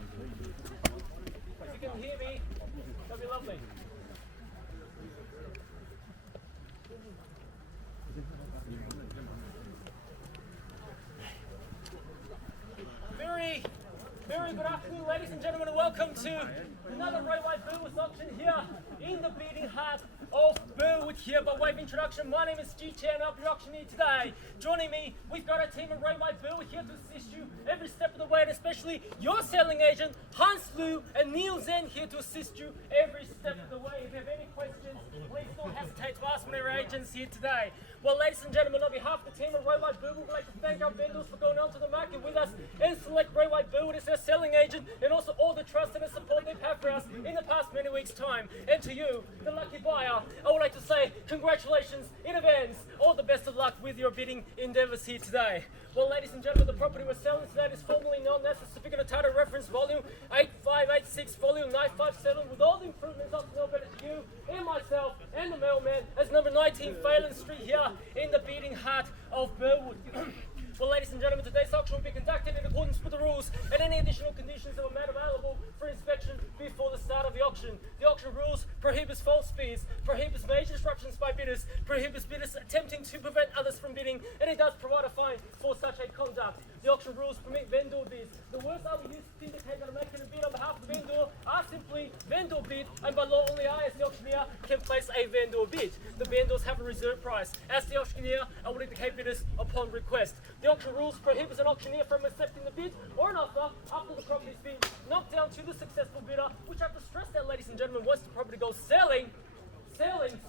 If you can hear me, that'd be lovely. Very good afternoon, ladies and gentlemen, and welcome to another Railway Burwood auction here in the beating heart of Burwood here. By way of introduction, my name is Stu Chan, and I'll be auctioneer today. Joining me, we've got a team of Railway Burwood here to assist you every step of the way, and especially your selling agent, Hans Liu and Neil Zen, here to assist you every step of the way. If you have any questions, please don't hesitate to ask one of our agents here today. Well, ladies and gentlemen, on behalf of the team of Railway Burwood, we'd like to thank our vendors for going onto the market with us and select Railway Burwood as their selling agent, and also all the trust and the support they've had for us in the past many weeks' time. And to you, the lucky buyer, I would like to say congratulations in advance. All the best of luck with your bidding endeavours here today. Well, ladies and gentlemen, the property we're selling today is formally known as the Certificate of Title Reference Volume 8586, Volume 957, with all the improvements up to know better to you and myself and the mailman as number 19 Faelen Street here in the beating heart of Burwood. Well, ladies and gentlemen, today's auction will be conducted in accordance with the rules and any additional conditions that were made available for inspection before the start of the auction. The auction rules prohibits false bids, prohibits major disruptions by bidders, prohibits bidders attempting to prevent others from bidding, and it does provide a fine for such a conduct. The auction rules permit vendor bids. The words I will use to indicate that I'm making a bid on behalf of the vendor are simply vendor bid, and by law only I, as the auctioneer, can place a vendor bid. The vendors have a reserve price. As the auctioneer, I will indicate bidders upon request. The auction rules prohibits an auctioneer from accepting the bid or an offer after the property's been knocked down to the successful bidder, which I have to stress that, ladies and gentlemen, once the property goes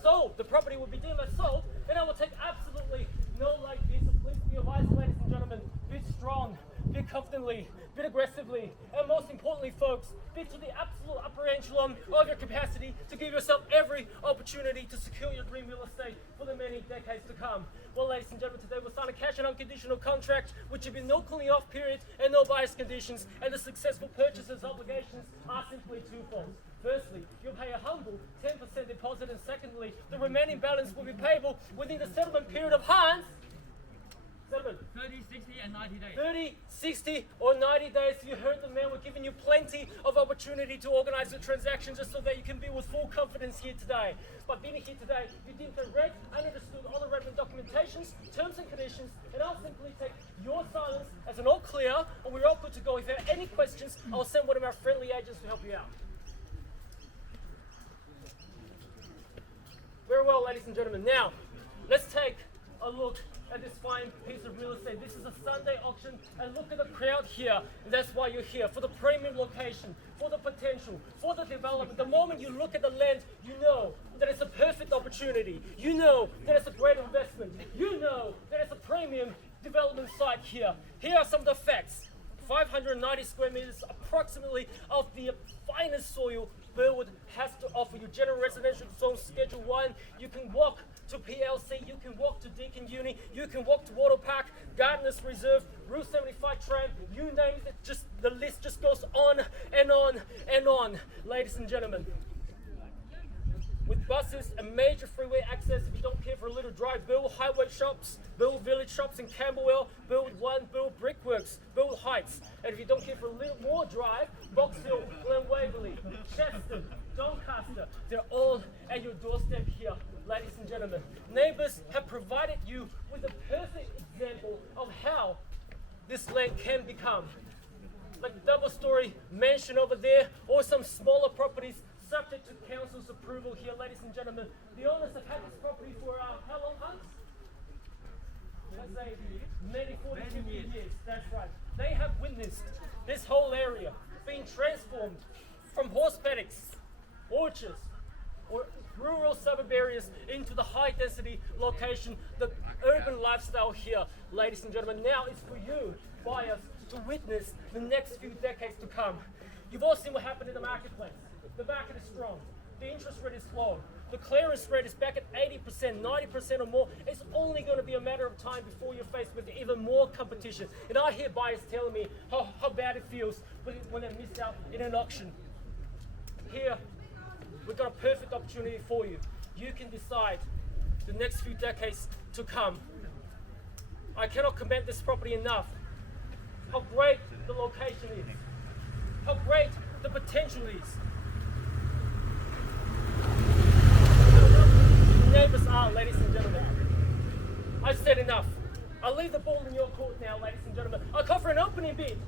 sold, the property will be deemed as sold, and I will take absolutely no late bids. So please be advised, ladies and gentlemen, bid strong, bid confidently, bid aggressively, and most importantly, folks, bid to the absolute upper echelon of your capacity to give yourself every opportunity to secure your dream real estate for the many decades to come. Well, ladies and gentlemen, today we'll sign a cash and unconditional contract, which will be no cooling off period and no bias conditions, and the successful purchaser's obligations are simply twofold. Firstly, you'll pay a humble 10% deposit, and secondly, the remaining balance will be payable within the settlement period of Hans. 30, 60 and 90 days. 30, 60 or 90 days. You heard the man. We're giving you plenty of opportunity to organize the transaction just so that you can be with full confidence here today. By being here today, you didn't read and understood all the relevant documentations, terms and conditions, and I'll simply take your silence as an all clear, and we're all good to go. If you have any questions, I'll send one of our friendly agents to help you out. Very well, ladies and gentlemen. Now, let's take a look at this fine piece of real estate. This is a Sunday auction, and look at the crowd here. And that's why you're here, for the premium location, for the potential, for the development. The moment you look at the land, you know that it's a perfect opportunity. You know that it's a great investment. You know that it's a premium development site here. Here are some of the facts. 590 square meters approximately of the finest soil Burwood has to offer you. General residential zone schedule 1. You can walk to PLC, you can walk to Deakin Uni, you can walk to Water Park, Gardeners Reserve, Route 75 tram, you name it, just the list just goes on and on and on, ladies and gentlemen. With buses and major freeway access, if you don't care for a little drive, Burwood Highway shops, Burwood Village shops in Camberwell, Burwood 1, Burwood Brickworks, Burwood Heights. And if you don't care for a little more drive, Box Hill, Glen Waverley, Cheston, Doncaster, they're all at your doorstep here, ladies and gentlemen. Neighbours have provided you with a perfect example of how this land can become. Like a double-story mansion over there, or some smaller properties subject to council's approval here, ladies and gentlemen. The owners have had this property for how long, Hans? Let's say maybe 40, 50 years. That's right. They have witnessed this whole area being transformed from horse paddocks, orchards, or rural suburb areas into the high-density location, the urban lifestyle here, ladies and gentlemen. Now it's for you, buyers, to witness the next few decades to come. You've all seen what happened in the marketplace. The market is strong. The interest rate is low. The clearance rate is back at 80%, 90% or more. It's only going to be a matter of time before you're faced with even more competition. And I hear buyers telling me how bad it feels when they miss out in an auction. Here, we've got a perfect opportunity for you. You can decide the next few decades to come. I cannot commend this property enough. How great the location is. how great the potential is. Neighbours are, ladies and gentlemen. I've said enough. I'll leave the ball in your court now, ladies and gentlemen. I call for an opening bid.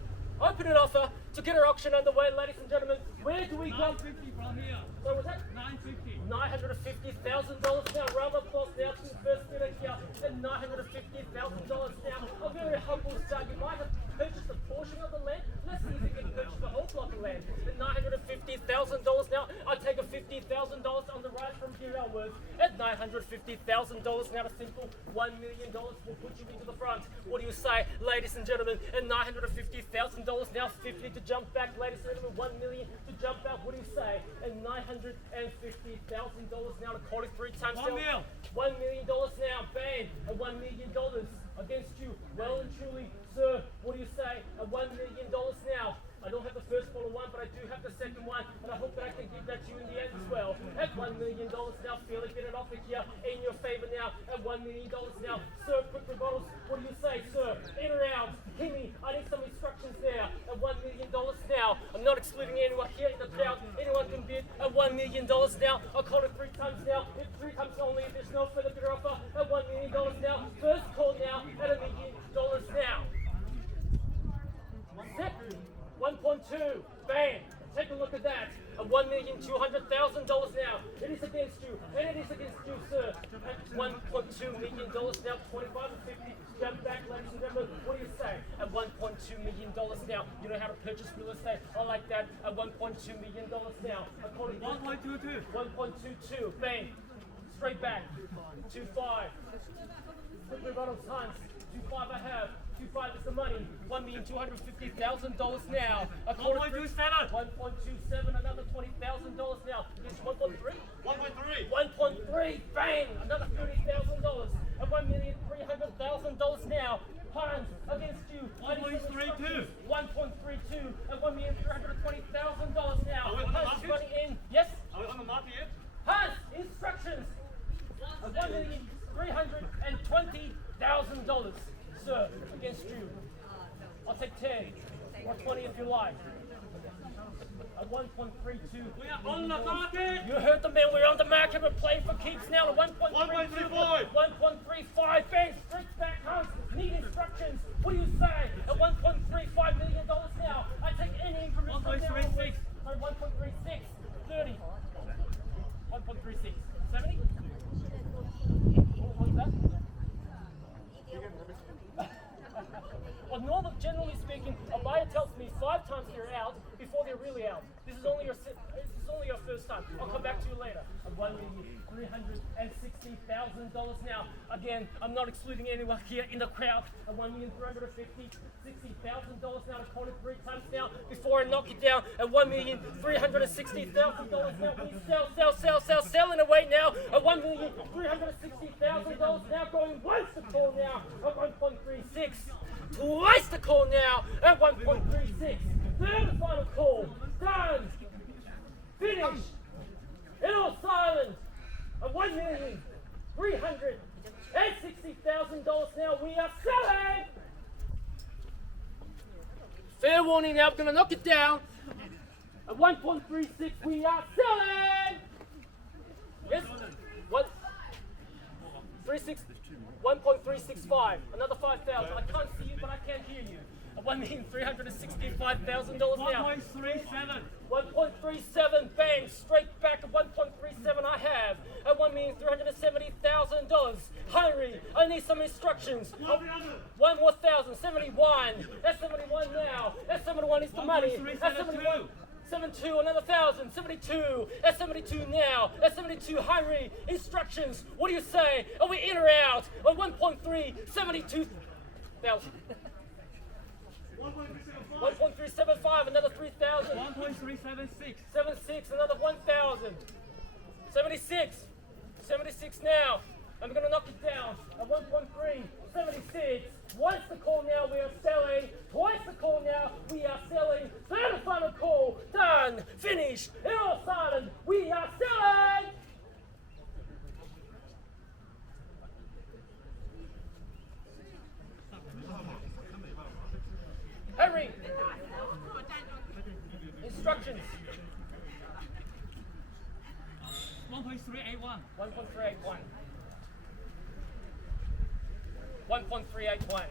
Opening offer to get our auction underway, ladies and gentlemen. Where do we go? 950 from here. So was that? 950. $950,000 now. Round of applause now to the first bidder here at $950,000 now. A very humble start. You might have purchased a portion of the land. Let's see if you can purchase the whole block of land at $950,000 now. I take a $50,000 on the right from here outwards at $950,000 now. A simple $1 million will put you into the front. What do you say, ladies and gentlemen? At $950,000 now, 50 to jump back, ladies and gentlemen. 1 million to jump back. What do you say? At $950,000 now to call it 3 times. $1 million. $1 million now, bang, at $1 million against you, well and truly, sir. What do you say? At $1 million now. I don't have the first ball of one, but I do have the second one, and I hope that I can give that to you in the end as well. At $1 million now, feel it, get it off it here in your favor now. At $1 million now, sir, quick rebuttals. What do you say, sir? In or out? Kimmy, I need some instructions there. At $1 million now, I'm not excluding anyone here in the crowd. Anyone can bid at $1 million now. I'll call it 3 times now. If 3 times only, if there's no further bidder offer, at $1 million now. First call now at $1 million now. Second, 1.2, bang, take a look at that, at $1,200,000 now, it is against you, and it is against you, sir, at $1.2 million now, 25 and 50, jump back, ladies and gentlemen, what do you say, at $1.2 million now, you know how to purchase real estate, I like that, at $1.2 million now, according to 1.22. 1.22, bang, straight back, 2.5, quick rebuttal times, 2.5 I have, 2.5 is the money, $1,250,000 now. 1.27. 1.27, another $20,000 now. It's 1.3? 1.3. 1.3, bang, another $30,000. At $1,300,000 now. Hans against you. 1.32. 1.32 at $1,320,000 now. Are we on the Hans market? running in. Yes? Are we on the market yet? Hans, instructions. At $1,320,000, sir, against you. I'll take 10 or 20 if you like. At 1.32. We are on the market. You heard the man, we're on the market, we're playing for keeps now at 1.32. 1.35. 1.35, bang, straight back, Hans, need instructions. What do you say? At $1.35 million now. I take any increment from now. 1.36. At 1.36, 30. 1.36, 70? What was that? Well, normally, generally speaking, a buyer tells me 5 times they're out before they're really out. This is only your first time. I'll come back to you later. At $1,360,000 now. Again, I'm not excluding anyone here in the crowd. At $1,360,000 now to call it 3 times now before I knock it down. At $1,360,000 now. Please selling away now. At $1,360,000 now going once the call now. At 1.36. Twice the call now at 1.36. Third and final call. Done. Finished. In all silence. At $1,360,000 now we are selling. Fair warning now, I'm going to knock it down. At 1.36 we are selling. Yes? What? 1.365, another 5,000. I can't see you, but I can hear you. At $1,365,000 now. 1.37. 1.37, bang, straight back at 1.37 I have. At $1,370,000. Hurry, I need some instructions. One more thousand, 71. That's 71 now. That 71 is the money. That's 71. 72, another 1,000, 72, that's 72 now, that's 72, hurry, instructions, what do you say, are we in or out, at 1.3, 72,000, 1.375, another 3,000, 1.376. 76, another 1,000, 76, 76 now, I'm going to knock it down, at 1.3, 76, once the call now we are selling, twice the call now we are selling, third and final call, done, finished, in all silent, we are selling! Hurry! Instructions. 1.381. 1.381. 1.381.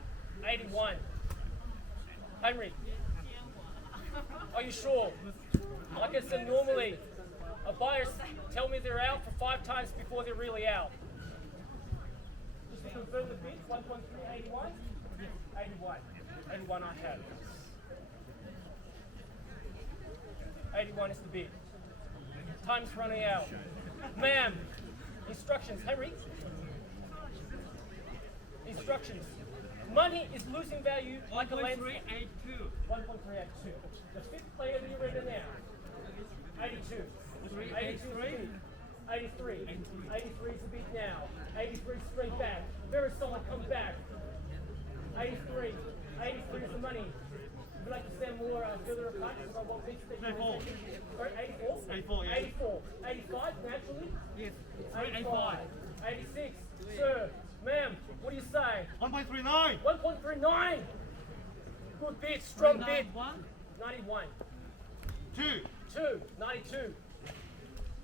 81. Henry. Are you sure? Like I said, normally, buyers tell me they're out for 5 times before they're really out. Just to confirm the bid, 1.381? 81. 81 I have. 81 is the bid. Time's running out. Ma'am, instructions, Henry. Instructions. Money is losing value like a land. 1.382. 1.382. The fifth player that you're in now. 82. 83. 83. 83 is the bid now. 83 straight back. Very solid come back. 83. 83 is the money. Would you like to stand more further apart? Because I want mixed 84. Sorry, 84? 84, yeah. 84. 85 naturally? Yes. 85. 86. Sir, ma'am, what do you say? 1.39. 1.39. Good bid, strong bid. 1. 91. 2. 2. 92.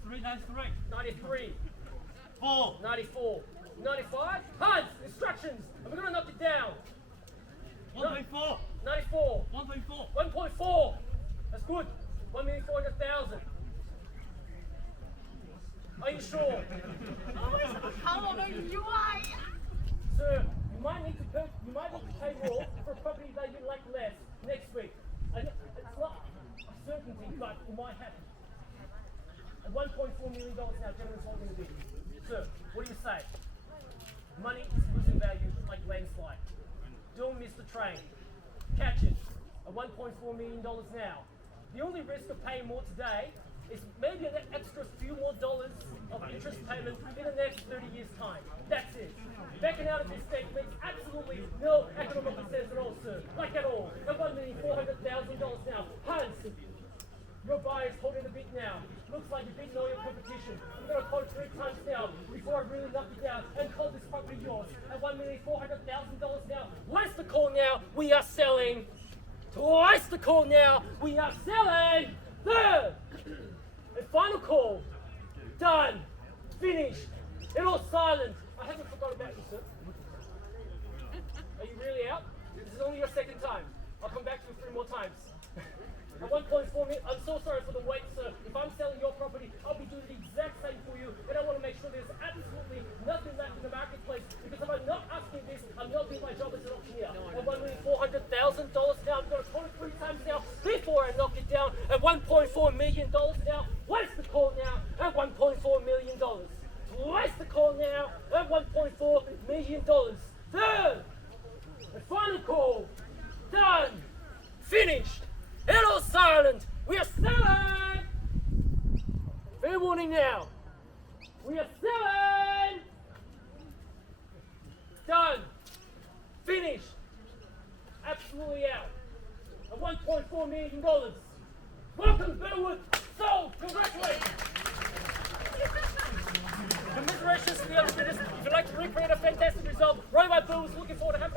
393. 93. 4. 94. 95. Hunts, instructions. And we're going to knock it down. 1.4. 94. 1.4. 1.4. That's good. 1,400,000. Are you sure? 考我们以外呀。 Sir, you might need to pay more for a property that you like less next week. And it's not a certainty, but it might happen. At $1.4 million now, gentlemen's holding the bid. Sir, what do you say? Money is losing value like landslide. Don't miss the train. Catch it. At $1.4 million now. The only risk of paying more today is maybe an extra few more dollars of interest payment in the next 30 years' time. That's it. Backing out of this stake makes absolutely no economical sense at all, sir. Like at all. At $1,400,000 now. Hans, your buyer's holding the bid now. Looks like you're beating all your competition. I'm going to quote 3 times now before I really knock you down and call this property yours. At $1,400,000 now. Once the call now, we are selling. Twice the call now, we are selling. Third and final call. Done. Finished. It all silent. I haven't forgotten about you, sir. Are you really out? This is only your second time. I'll come back to you 3 more times. At 1.4 million, I'm so sorry for the wait, sir. If I'm selling your property, I'll be doing the exact same for you. And I want to make sure there's absolutely nothing left in the marketplace. Because if I'm not asking this, I'm not doing my job as an auctioneer. At $1,400,000 now, I'm going to call it 3 times now before I knock it down. At $1.4 million now, what's the call now? At $1.4 million. Twice the call now at $1.4 million. Third and final call. Done. Finished. It all silent. We are selling. Fair warning now. We are selling. Done. Finished. Absolutely out. At $1.4 million. Welcome, Burwood. Sold. Congratulations. Commiserations to the other bidders. If you'd like to recreate a fantastic result, Roy Burwood is looking forward to having